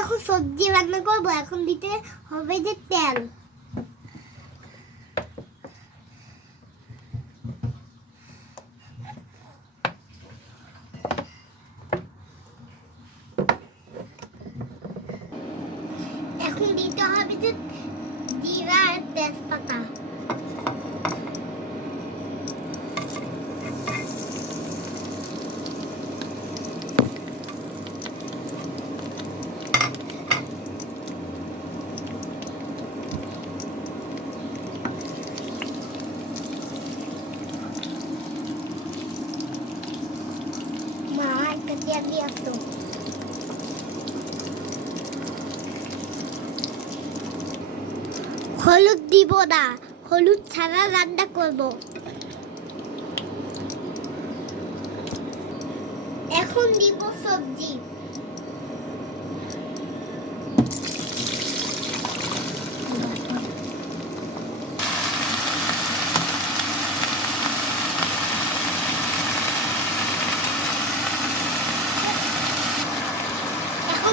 এখন সবজি রান্না করব, এখন দিতে হবে যে তেল। এখন দিতে হবে যে জিরা তেজপাতা। একটা চেয়ার হলুদ দিব না। হলুদ ছাড়া রান্না করব। এখন দিব সবজি।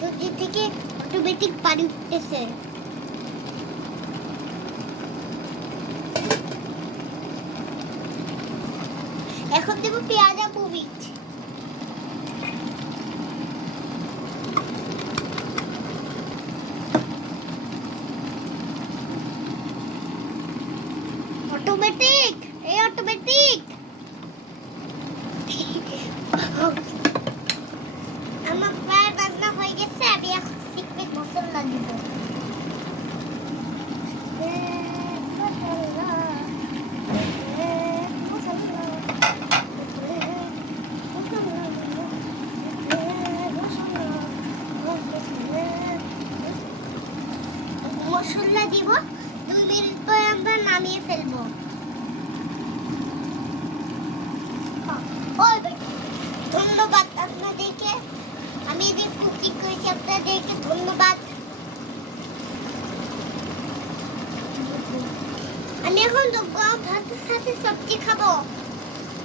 সবজি থেকে অটোমেটিক পানি উঠতেছে। এখন দেবো পেঁয়াজ আর অটোমেটিক এই অটোমেটিক আমার প্রায় রান্না হয়ে গেছে আমি এখন সিক্রেট মশলা দিব, দুই মিনিট পরে আমরা নামিয়ে ফেলব। ধন্যবাদ আপনাদেরকে। আমি যে কুকিং করেছি, আপনাদেরকে ধন্যবাদ। আমি এখন তো গরম ভাতের সাথে সবজি খাব।